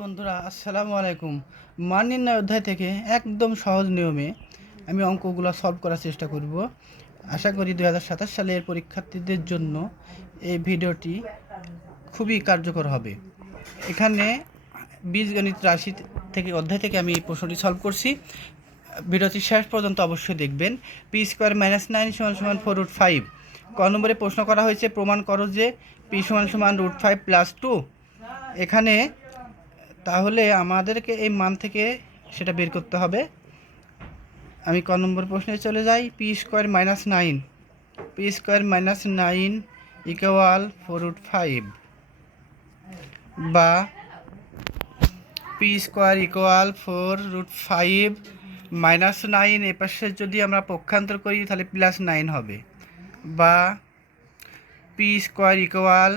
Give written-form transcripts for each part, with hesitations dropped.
বন্ধুরা আসসালামু আলাইকুম। মান নির্ণয় অধ্যায় থেকে একদম সহজ নিয়মে আমি অঙ্কগুলো সলভ করার চেষ্টা করব। আশা করি 2027 সালের পরীক্ষার্থীদের জন্য এই ভিডিওটি খুবই কার্যকর হবে। এখানে বীজগণিত রাশি থেকে অধ্যায় থেকে আমি এই প্রশ্নটি সলভ করছি। ভিডিওটি শেষ পর্যন্ত অবশ্যই দেখবেন। P square minus 9 = 4√5। ক নম্বরে প্রশ্ন করা হয়েছে প্রমাণ করো যে পি সমান √5 + 2। এখানে তাহলে আমাদেরকে এই মান থেকে সেটা বের করতে হবে। আমি ক নম্বর প্রশ্নে চলে যাই। পি স্কোয়ার মাইনাস 9 = 4√5 বা পি স্কোয়ার = 4√5 -9 এপাশে যদি আমরা পক্ষান্তর করি তাহলে +9 হবে। বা পি স্কোয়ার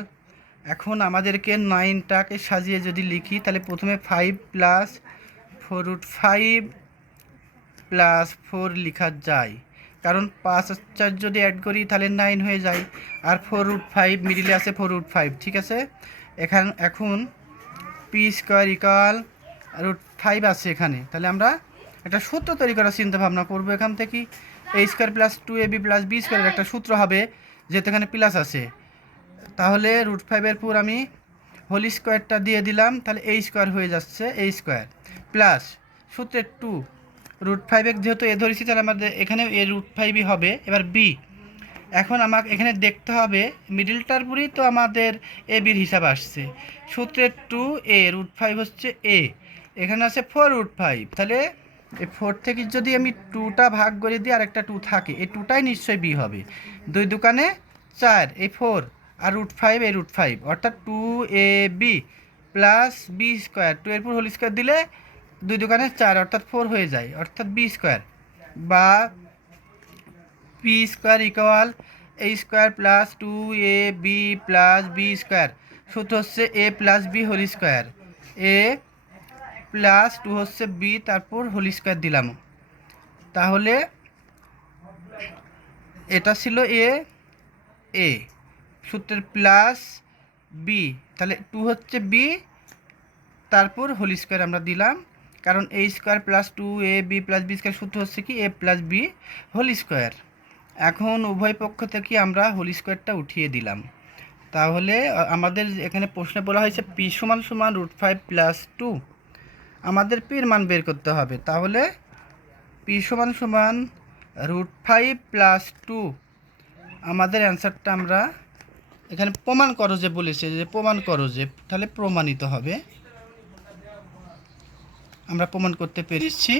এখন আমাদেরকে 9টাকে সাজিয়ে যদি লিখি তাহলে প্রথমে 5 + 4√5 + 4 লেখা যায়, কারণ 5 আর 4 যদি অ্যাড করি তাহলে 9 হয়ে যায়। আর 4√5 মিডিলে আছে 4√5, ঠিক আছে। এখন পি স্কোয়ার √5 আছে এখানে, তাহলে আমরা একটা সূত্র তৈরি করার চিন্তা ভাবনা করবো। এখান থেকে a² + 2ab + b² একটা সূত্র হবে, যেহেতু এখানে প্লাস আছে। তাহলে √5 পুর আমি হোল স্কোয়ারটা দিয়ে দিলাম, তাহলে a² হয়ে যাচ্ছে, a² প্লাস সূত্রের 2 √5 যেহেতু এ ধরেছি তাহলে আমাদের এখানে এ √5ই হবে। এবার বি, এখন আমাকে এখানে দেখতে হবে মিডিলটার পুরই তো আমাদের এ বির হিসাব আসছে। সূত্রের 2a √5 হচ্ছে এ, এখানে আছে 4√5, তাহলে এই 4 থেকে যদি আমি 2টা ভাগ করে দিই আর একটা 2 থাকে, এই 2টাই নিশ্চয়ই বি হবে। 2 দুকানে 4, এই 4 আর √5 এই √5, অর্থাৎ 2ab + b²। 2 এর পুর হোল স্কোয়ার দিলে 2 দুকানে 4 অর্থাৎ 4 হয়ে যায়, অর্থাৎ b²। বা P square equal a² + 2ab + b²। সূত্র হচ্ছে a + b whole square, a plus 2 হচ্ছে b, তারপর হোল স্কোয়ার দিলাম। তাহলে এটা ছিল এ সূত্রের প্লাস বি, তাহলে 2 হচ্ছে বি, তারপর হোল স্কোয়ার আমরা দিলাম, কারণ a² + 2ab + b² সূত্র হচ্ছে কি a + b হোল স্কোয়ার। এখন উভয় পক্ষ থেকে আমরা হোল স্কোয়ারটা উঠিয়ে দিলাম। তাহলে আমাদের এখানে প্রশ্নে বলা হয়েছে পি সমান √5 + 2, আমাদের পির মান বের করতে হবে। তাহলে পি সমান √5 + 2, আমাদের অ্যান্সারটা আমরা এখানে প্রমাণ করো যে বলেছে, যে প্রমাণ করো যে, তাহলে প্রমাণিত হবে। আমরা প্রমাণ করতে পেরেছি।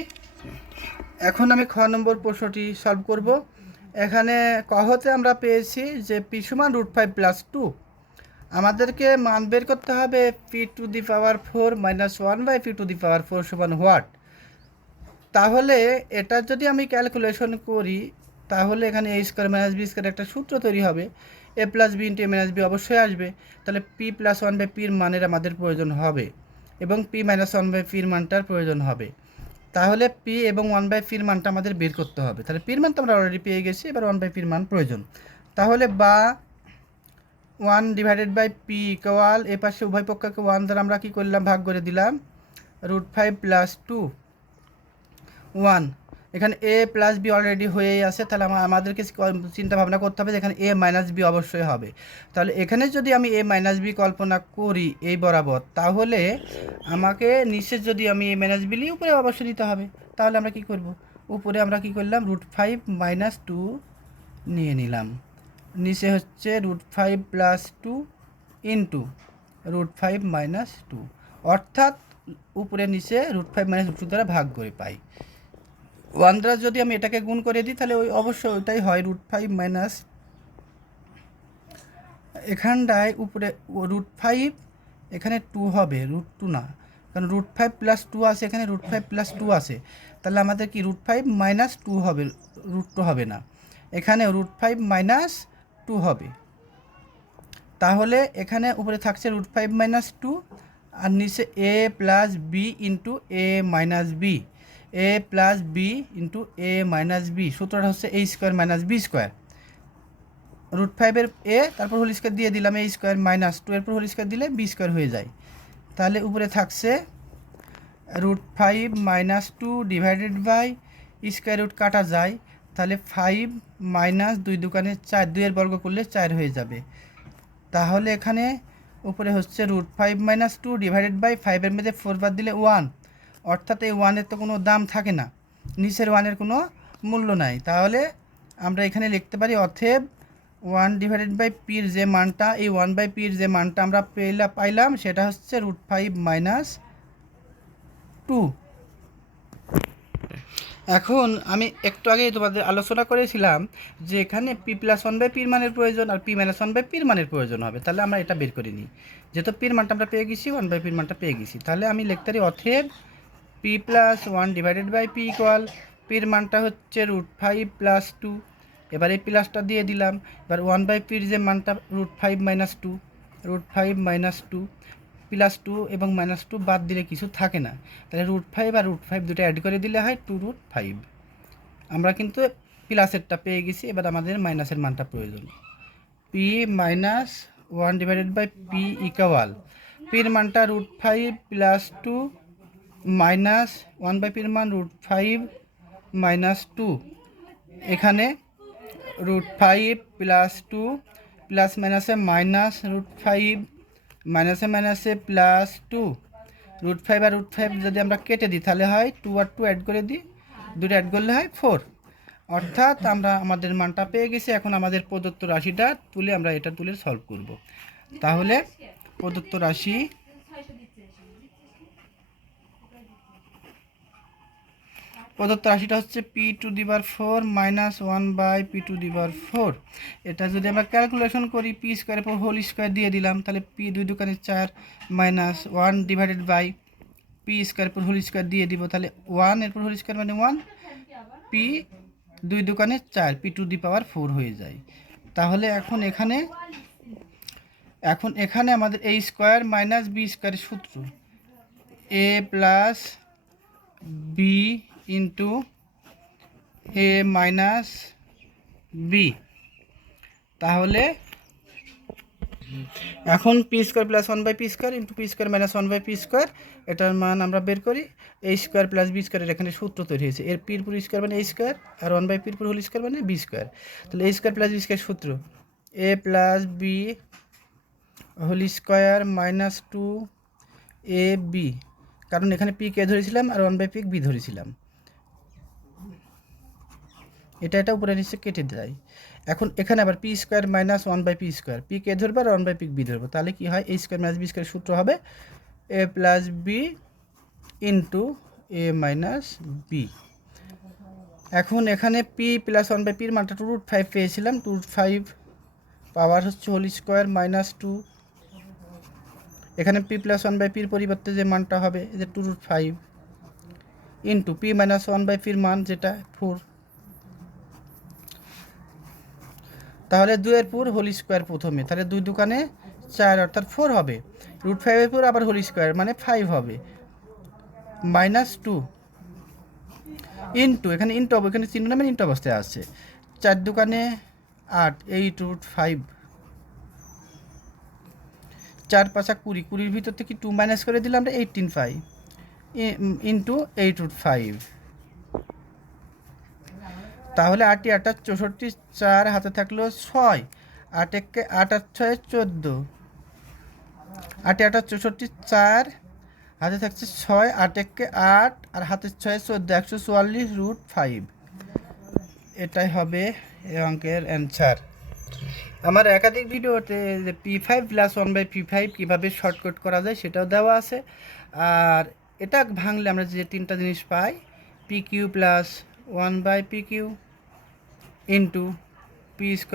এখন আমি খ নম্বর প্রশ্নটি সলভ করব। এখানে কহতে আমরা পেয়েছি যে পি সমান √5 + 2, আমাদেরকে মান বের করতে হবে p⁴ - 1/p⁴ সমান হোয়াট। তাহলে এটা যদি আমি ক্যালকুলেশন করি তাহলে এখানে a² - b² একটা সূত্র তৈরি হবে, a + b × a - b অবশ্যই আসবে। তাহলে p + 1/p এর মানের আমাদের প্রয়োজন হবে এবং p - 1/p এর মানটার প্রয়োজন হবে। তাহলে p এবং 1/p এর মানটা আমাদের বের করতে হবে। তাহলে p এর মান তো আমরা অলরেডি পেয়ে গেছি, এবার 1/p এর মান প্রয়োজন। তাহলে বা 1/p ইকুয়াল, এ পাশে উভয় পক্ষকে 1 দ্বারা আমরা কী করলাম, ভাগ করে দিলাম, √5 + 2 1। এখানে a + b অলরেডি হয়েই আছে, তাহলে আমাদেরকে চিন্তা ভাবনা করতে হবে যে এখানে a - b অবশ্যই হবে। তাহলে এখানে যদি আমি a - b কল্পনা করি এই বরাবর, তাহলে আমাকে নিচে যদি আমি a - b উপরে অবশ্যই নিতে হবে। তাহলে আমরা কি করব, উপরে আমরা কি করলাম, √5 - 2 নিয়ে নিলাম, নিচে হচ্ছে √5 + 2 × √5 - 2, অর্থাৎ উপরে নিচে √5 - 2 দ্বারা ভাগ করে পাই। 1 দ্বারা যদি আমি এটাকে গুণ করে দিই তাহলে অবশ্যই ওইটাই হয়, √5 এখানটায় উপরে √5, এখানে 2 হবে, √2 না, কারণ √5 + 2 আছে, এখানে √5 + 2 আছে। তাহলে আমাদের কি √5 - 2 হবে, √2 হবে না, এখানে √5 - 2 হবে। তাহলে এখানে উপরে থাকছে √5 - 2 আর নিচে a + b × a - b, a + b × a - b, সূত্রটা হচ্ছে a² - b²। √5 এর a, তারপর হোল স্কোয়ার দিয়ে দিলাম, a² - 2 এর পর হোল স্কোয়ার দিলে b² হয়ে যায়। তাহলে উপরে থাকছে √5 - 2 ডিভাইডেড বাই স্কোয়ার রুট কাটা যায়, তাহলে 5 মাইনাস 2 দুকানে 4, 2 বর্গ করলে 4 হয়ে যাবে। তাহলে এখানে উপরে হচ্ছে √5 - 2 ডিভাইডেড বাই 5-এর মধ্যে 4 বাদ দিলে 1, অর্থাৎ এই 1-এর তো কোনো দাম থাকে না, নিচের 1-এর কোনো মূল্য নাই। তাহলে আমরা এখানে লিখতে পারি অতএব 1 ডিভাইডেড বাই পির যে মানটা, এই 1/পির যে মানটা আমরা পাইলাম সেটা হচ্ছে √5 - 2। এখন আমি একটু আগেই তোমাদের আলোচনা করেছিলাম যে এখানে p+1/পির মানের প্রয়োজন আর p-1/পির মানের প্রয়োজন হবে। তাহলে আমরা এটা বের করে নিই। যেহেতু পির মানটা আমরা পেয়ে গেছি, 1/পির মানটা পেয়ে গেছি, তাহলে আমি লিখতে পারি অতএব p+1 divided by p equal, পির মানটা হচ্ছে √5 + 2, এবার এই প্লাসটা দিয়ে দিলাম। এবার 1/পির যে মানটা √5 - 2, √5 - 2 +2 এবং -2 বাদ দিলে কিছু থাকে না, তাহলে √5 আর √5 দুটো অ্যাড করে দিলে হয় 2√5। আমরা কিন্তু প্লাসেরটা পেয়ে গেছি, এবার আমাদের মাইনাসের মানটা প্রয়োজন। p-1 divided by p equal, পির মানটা √5 + 2 মাইনাস 1/পির মান √5 - 2, এখানে √5 + 2 প্লাস মাইনাসে মাইনাস √5 মাইনাসে মাইনাসে +2, √5 আর √5 যদি আমরা কেটে দিই তাহলে হয় 2 আর 2 অ্যাড করে দিই, দুটো অ্যাড করলে হয় 4, অর্থাৎ আমরা আমাদের মানটা পেয়ে গেছি। এখন আমাদের প্রদত্ত রাশিটা তুলে আমরা এটা তুলে সলভ করব। তাহলে প্রদত্ত রাশিটা হচ্ছে p⁴ - 1/p⁴। এটা যদি আমরা ক্যালকুলেশন করি, p স্কোয়ারের পর হোল স্কোয়ার দিয়ে দিলাম, তাহলে p 2 দুকানে 4 -1 ডিভাইডেড বাই p স্কোয়ারের পর হোল স্কোয়ার দিয়ে দিব, তাহলে 1 এর পর হোল স্কোয়ার মানে 1, p 2 দুকানে 4 p⁴ হয়ে যায়। তাহলে এখন এখানে আমাদের a স্কোয়ার মাইনাস b স্কোয়ারের সূত্র a plus b into a minus b. তাহলে এখন p² + 1/p² into p² - 1/p², এটার মান আমরা বের করি। a² + b² এখানে সূত্র তৈরি হয়েছে, এর পির পুরো স্কোয়ার মানে a² আর 1/পির পুরো হোল স্কোয়ার মানে b², তাহলে a² + b² সূত্র a + b whole square minus 2ab, কারণ এখানে p কে ধরেছিলাম আর 1/p b ধরেছিলাম, এটা উপরে নিচে কেটে দেয়। এখন এখানে আবার p² - 1/p², p কে ধরবো আর 1/p b ধরবো, তাহলে কি হয় a² - b² সূত্র হবে a + b into a minus b. এখন এখানে p + 1/p এর মানটা 2√5 পেয়েছিলাম, 2√5 পাওয়ার হচ্ছে হোল স্কোয়ার মাইনাস 2, এখানে p + 1/p এর পরিবর্তে যে মানটা হবে এই যে 2√5 ইন্টু p - 1/p এর মান যেটা 4, তাহলে 2 এর পুর হোল স্কোয়ার প্রথমে, তাহলে 2 দুকানে 4 অর্থাৎ 4 হবে, √5 এর পুর আবার হোল স্কোয়ার মানে 5 হবে, -2 ইন্টু, এখানে ইন্টু এখানে চিহ্ন নামে ইন্টু অবস্থায় আছে, 4 দুকানে 8 8√5, 4 × 5 = 20, 20-র ভিতর থেকে 2 মাইনাস করে দিলে আমরা 18 পাই ইন্টু 8√5। তাহলে 8 × 8 = 64, 4 হাতে থাকলো 6, 8 একে 8 আর 6 14, 8 × 8 = 64, 4 হাতে থাকছে 6, 8 একে 8 আর হাতে 6 14, 144√5, এটাই হবে এই অঙ্কের অ্যান্সার। আমার একাধিক ভিডিওতে যে p5 + 1/p5 কীভাবে শর্টকাট করা যায় সেটাও দেওয়া আছে, আর এটা ভাঙলে আমরা যে তিনটা জিনিস পাই, pq + 1/pq into p² +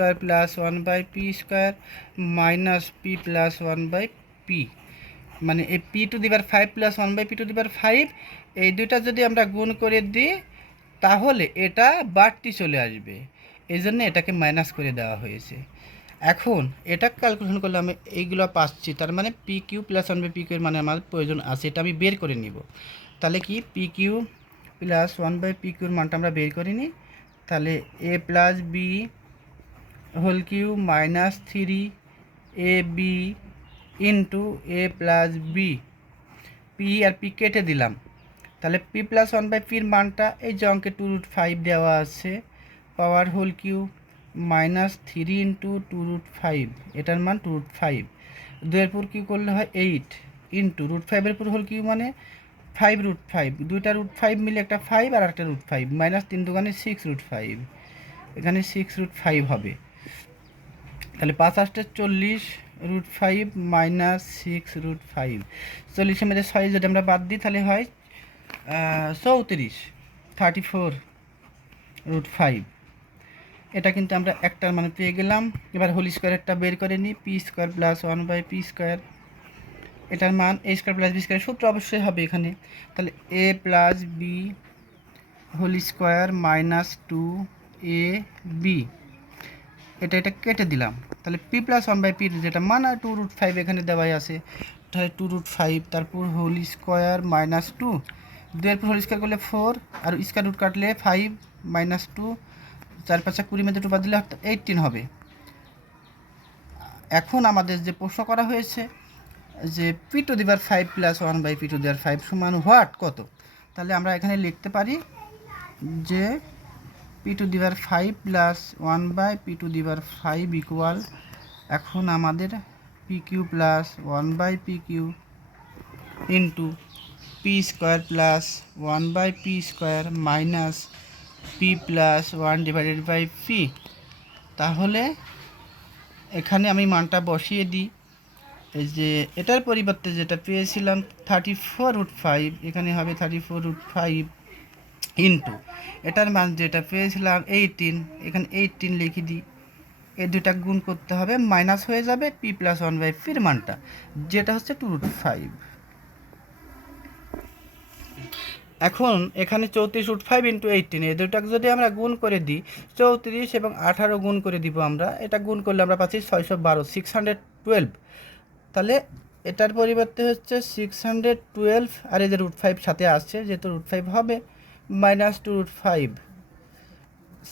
1/p² minus p + 1/p, মানে এই p⁵ + 1/p⁵, এই দুইটা যদি আমরা গুণ করে দিই তাহলে এটা বাড়তি চলে আসবে, এই জন্য এটাকে মাইনাস করে দেওয়া হয়েছে। এখন এটা ক্যালকুলেশন করলে আমি এইগুলো পাচ্ছি, তার মানে pq + 1/pq এর মানে আমার প্রয়োজন আছে, এটা আমি বের করে নিব। তাহলে কি pq + 1/pq এর মানটা আমরা বের করে নিই, তাহলে a + b whole cube minus 3ab into a + b, p আর p কেটে দিলাম, তাহলে পি প্লাস ওয়ান বাই পির মানটা এই যে অঙ্কে 2√5 দেওয়া আছে, পাওয়ার হোল কিউব -3 ইন্টু 2√5, এটার মান 2√5। 2 পুর কিউ করলে হয় 8 ইন্টু √5 পুর হোল কিউ মানে 5√5, দুইটা √5 মিলে একটা 5 আর একটা √5, -3 দুগুণে 6√5, এখানে 6√5 হবে। তাহলে 5 8 40 √5 মাইনাস 6√5, 40-এর মধ্যে 6 যদি আমরা বাদ দিই তাহলে হয় 34√5। এটা কিন্তু আমরা একটার মানে পেয়ে গেলাম। এবার হোল স্কোয়ারেরটা বের করে নিই, P square plus 1 by P square, এটার মান A square plus B square, সূত্র অবশ্যই হবে এখানে। তাহলে A plus B whole square minus 2ab, এটা কেটে দিলাম। তাহলে পি প্লাস 1 বাই পির যেটা মান 2√5 এখানে দেওয়াই আছে, তাহলে 2√5 তারপর whole square minus 2, 2 whole square করলে 4 আর স্কোয়ার রুট কাটলে 5 মাইনাস 2, 4 5 20 মধ্যে 2 বাদ দিলে 18 হবে। এখন আমাদের যে প্রশ্ন করা হয়েছে যে P to the power 5 plus 1 by P to the power 5 সমান হোয়াট, কত? তাহলে আমরা এখানে লিখতে পারি যে P to the power 5 plus 1 by P to the power 5 equal, এখন আমাদের p q plus 1 by p q into p square plus 1 by P square minus p plus 1 divided by p. তাহলে এখানে আমি মানটা বসিয়ে দিই, এই যে এটার পরিবর্তে যেটা পেয়েছিলাম 34√5, এখানে হবে 34√5 ইন্টু এটার মান যেটা পেয়েছিলাম 18, এখানে 18 লিখে দিই। এই দুটা গুণ করতে হবে, মাইনাস হয়ে যাবে পি প্লাস 1 বাই পির মানটা, যেটা হচ্ছে 2√5। এখন এখানে 34√5 ইন্টু 18, এই দুটাকে যদি আমরা গুণ করে দিই, 34 এবং 18 গুণ করে দিব আমরা, এটা গুণ করলে আমরা পাচ্ছি 612, 612। তাহলে এটার পরিবর্তে হচ্ছে 612, আর এই যে √5 সাথে আসছে, যেহেতু √5 হবে মাইনাস 2√5,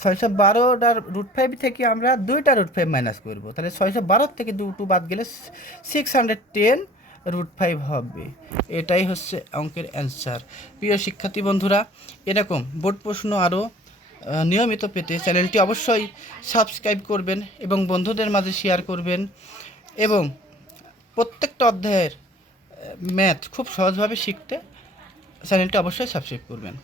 612টার √5 থেকে আমরা 2টা √5 মাইনাস করব, তাহলে 612 থেকে 2 বাদ গেলে 610√5 হবে। এটাই হচ্ছে অঙ্কের অ্যান্সার। প্রিয় শিক্ষার্থী বন্ধুরা, এরকম বোর্ড প্রশ্ন আরও নিয়মিত পেতে চ্যানেলটি অবশ্যই সাবস্ক্রাইব করবেন এবং বন্ধুদের মাঝে শেয়ার করবেন, এবং প্রত্যেকটা অধ্যায়ের ম্যাথ খুব সহজভাবে শিখতে চ্যানেলটি অবশ্যই সাবস্ক্রাইব করবেন।